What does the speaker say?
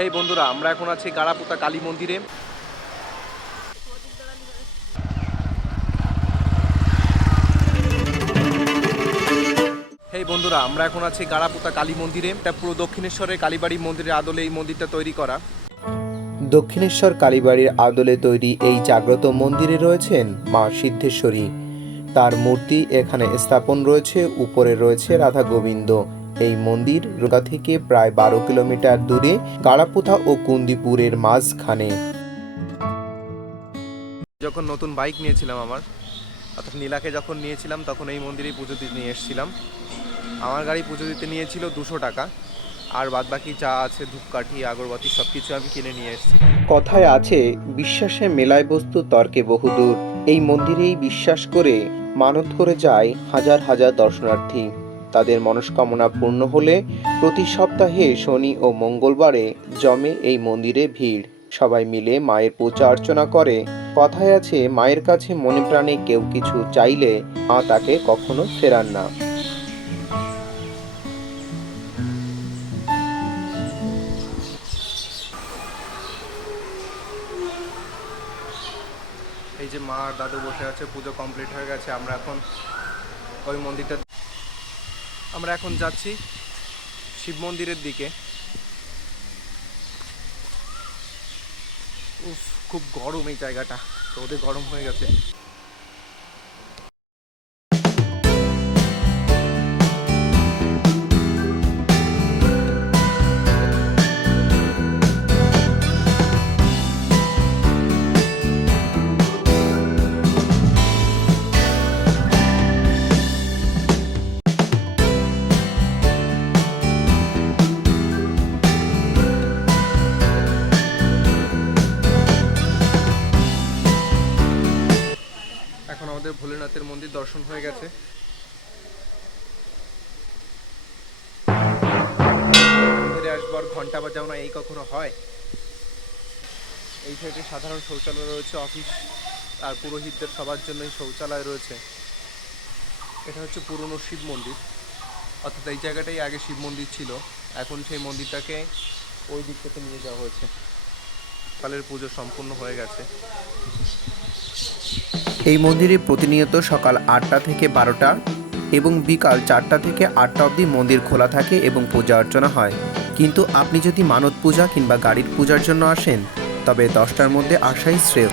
হেই বন্ধুরা, আমরা এখন আছি গাড়াপুতা কালী মন্দিরে। হেই বন্ধুরা, আমরা এখন আছি গাড়াপুতা কালী মন্দিরে। এটা পুরো দক্ষিণেশ্বরের কালীবাড়ি মন্দিরের আদলে এই মন্দিরটা তৈরি করা। দক্ষিণেশ্বর কালীবাড়ির আদলে তৈরি এই জাগ্রত মন্দিরে রয়েছেন মা সিদ্ধেশ্বরী। তার মূর্তি এখানে স্থাপন রয়েছে, উপরে রয়েছে রাধা গোবিন্দ। এই মন্দির রোগা থেকে প্রায় বারো কিলোমিটার দূরে গাড়াপুথা ও কুন্দিপুরের মাঝখানে। যখন নতুন বাইক নিয়েছিলাম আমার অর্থাৎ নীলাকে যখন নিয়েছিলাম তখন এই মন্দিরেই পুজো দিতে নিয়ে এসেছিলাম। আমার গাড়ি পুজো দিতে নিয়েছিল দুশো টাকা আর বাদবাকি যা আছে ধূপকাঠি আগরবাতি সব কিছু আমি কিনে নিয়ে এসেছি। কথায় আছে বিশ্বাসে মেলায় বস্তু তর্কে বহুদূর। এই মন্দিরেই বিশ্বাস করে মানত করে যায় হাজার হাজার দর্শনার্থী। তাদের মনস্কামনা পূর্ণ হলে প্রতি সপ্তাহে শনি ও মঙ্গলবারে জমে এই মন্দিরে ভিড়। সবাই মিলে মায়ের পূজা অর্চনা করে। কথায় আছে, মায়ের কাছে মনে প্রাণে কেউ কিছু চাইলে মা তাকে কখনো ফেরান না। এই যে মা আর দাদু বসে আছে, পুজো কমপ্লিট হয়ে গেছে, আমরা এখন ওই মন্দিরটা আমরা এখন যাচ্ছি শিব মন্দিরের দিকে। উফ, খুব গরম এই জায়গাটা। রোদে গরম হয়ে গেছে। এখন আমাদের ভোলেনাথের মন্দির দর্শন হয়ে গেছে। আসবার ঘণ্টা বাজাও না, এই কখনো হয়? এই সাইডে সাধারণ শৌচালয় রয়েছে, অফিস আর পুরোহিতদের সবার জন্যই শৌচালয় রয়েছে। এটা হচ্ছে পুরনো শিব মন্দির। অর্থাৎ এই জায়গাটাই আগে শিব মন্দির ছিল। এখন সেই মন্দিরটাকে ওই দিক থেকে নিয়ে যাওয়া হয়েছে। কালের পুজো সম্পূর্ণ হয়ে গেছে। এই মন্দিরে প্রতিনিয়ত সকাল আটটা থেকে বারোটা এবং বিকাল চারটা থেকে আটটা অবধি মন্দির খোলা থাকে এবং পূজা অর্চনা হয়। কিন্তু আপনি যদি মানত পূজা কিংবা গাড়ির পূজার জন্য আসেন, তবে দশটার মধ্যে আসাই শ্রেয়।